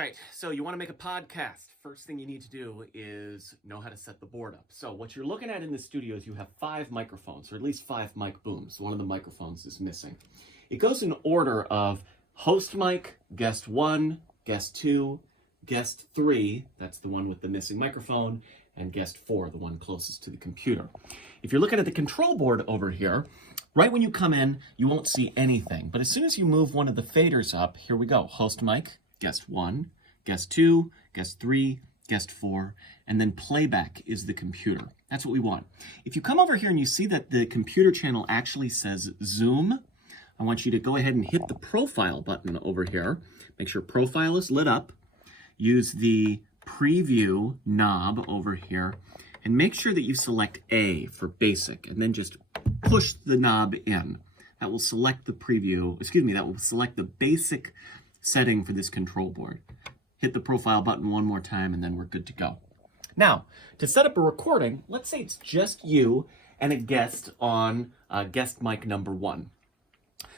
right, so you want to make a podcast. First thing you need to do is know how to set the board up. So what you're looking at in the studio is you have 5 microphones, or at least 5 mic booms. One of the microphones is missing. It goes in order of host mic, guest 1, guest 2, guest 3, that's the one with the missing microphone, and guest 4, the one closest to the computer. If you're looking at the control board over here, right when you come in, you won't see anything. But as soon as you move one of the faders up, here we go, host mic, guest 1, guest 2, guest 3, guest 4, and then playback is the computer. That's what we want. If you come over here and you see that the computer channel actually says Zoom, I want you to go ahead and hit the profile button over here. Make sure profile is lit up. Use the preview knob over here and make sure that you select A for basic and then just push the knob in. That will select the preview, that will select the basic setting for this control board. Hit the profile button one more time and then we're good to go. Now, to set up a recording, let's say it's just you and a guest on guest mic number 1.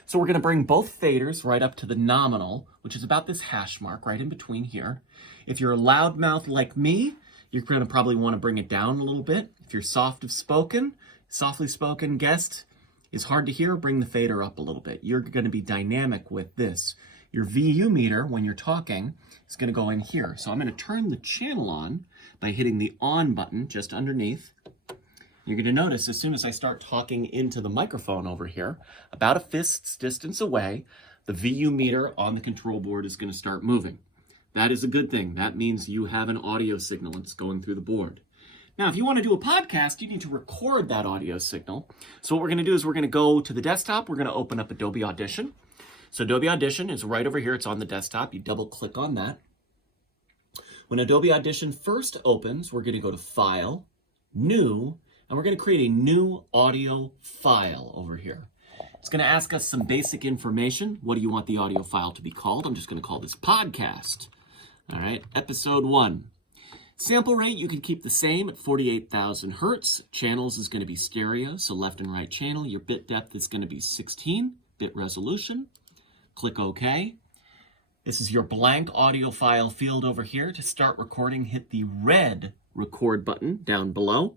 So we're going to bring both faders right up to the nominal, which is about this hash mark right in between here. If you're a loudmouth like me, you're going to probably want to bring it down a little bit. If you're softly spoken guest is hard to hear, bring the fader up a little bit. You're going to be dynamic with this. Your VU meter, when you're talking, is going to go in here. So I'm going to turn the channel on by hitting the on button just underneath. You're going to notice as soon as I start talking into the microphone over here, about a fist's distance away, the VU meter on the control board is going to start moving. That is a good thing. That means you have an audio signal that's going through the board. Now, if you want to do a podcast, you need to record that audio signal. So what we're going to do is we're going to go to the desktop. We're going to open up Adobe Audition. So Adobe Audition is right over here. It's on the desktop. You double click on that. When Adobe Audition first opens, we're going to go to File, New, and we're going to create a new audio file over here. It's going to ask us some basic information. What do you want the audio file to be called? I'm just going to call this podcast. All right, episode 1. Sample rate, you can keep the same at 48,000 hertz. Channels is going to be stereo, so left and right channel. Your bit depth is going to be 16. Bit resolution. Click OK. This is your blank audio file field over here. To start recording, hit the red record button down below.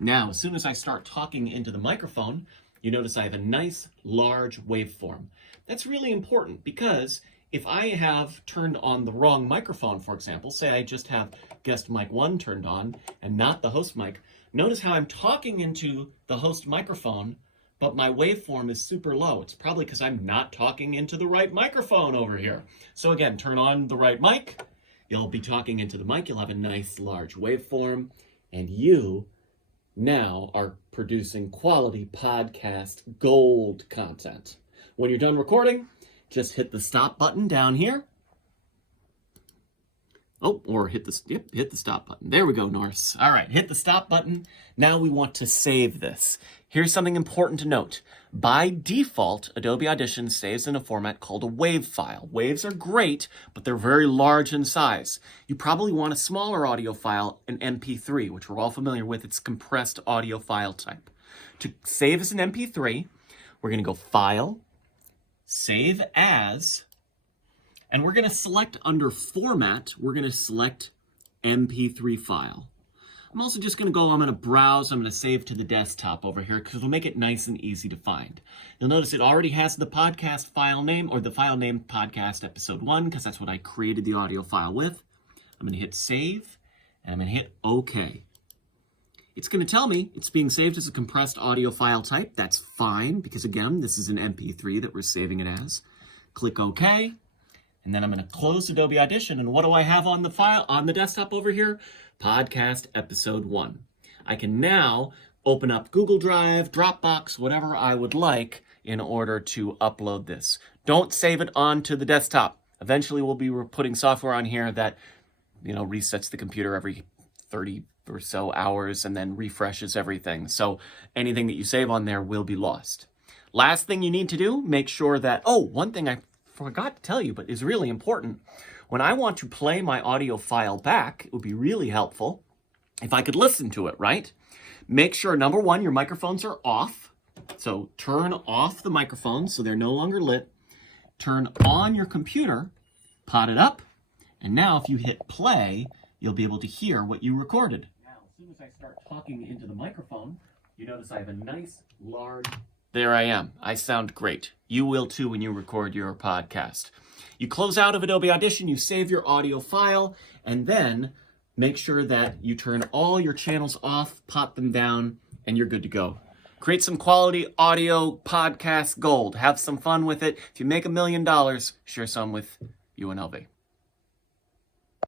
Now, as soon as I start talking into the microphone, you notice I have a nice large waveform. That's really important because if I have turned on the wrong microphone, for example, say I just have guest mic 1 turned on and not the host mic, notice how I'm talking into the host microphone, but my waveform is super low. It's probably because I'm not talking into the right microphone over here. So again, turn on the right mic. You'll be talking into the mic. You'll have a nice large waveform. And you now are producing quality podcast gold content. When you're done recording, just hit the stop button down here. Oh, or hit the stop button. There we go, Norse. All right, hit the stop button. Now we want to save this. Here's something important to note. By default, Adobe Audition saves in a format called a WAV file. Waves are great, but they're very large in size. You probably want a smaller audio file, an MP3, which we're all familiar with. It's compressed audio file type. To save as an MP3, we're going to go File, Save As, and we're going to select under Format, we're going to select MP3 file. I'm also just going to I'm going to browse, I'm going to save to the desktop over here because it'll make it nice and easy to find. You'll notice it already has the podcast file name, or the file name podcast episode 1, because that's what I created the audio file with. I'm going to hit save, and I'm going to hit OK. It's going to tell me it's being saved as a compressed audio file type. That's fine, because again, this is an MP3 that we're saving it as. Click OK. And then I'm going to close Adobe Audition. And what do I have on the file, on the desktop over here? Podcast episode 1. I can now open up Google Drive, Dropbox, whatever I would like in order to upload this. Don't save it onto the desktop. Eventually we'll be putting software on here that, resets the computer every 30 or so hours and then refreshes everything. So anything that you save on there will be lost. Last thing you need to do, make sure that, one thing I forgot to tell you, but is really important. When I want to play my audio file back, it would be really helpful if I could listen to it, right? Make sure, number 1, your microphones are off. So turn off the microphones so they're no longer lit. Turn on your computer pot it up, and now if you hit play, you'll be able to hear what you recorded. Now, as soon as I start talking into the microphone, you notice I have a nice, large... There I am. I sound great. You will too when you record your podcast. You close out of Adobe Audition, you save your audio file, and then make sure that you turn all your channels off, pot them down, and you're good to go. Create some quality audio podcast gold. Have some fun with it. If you make $1 million, share some with UNLV.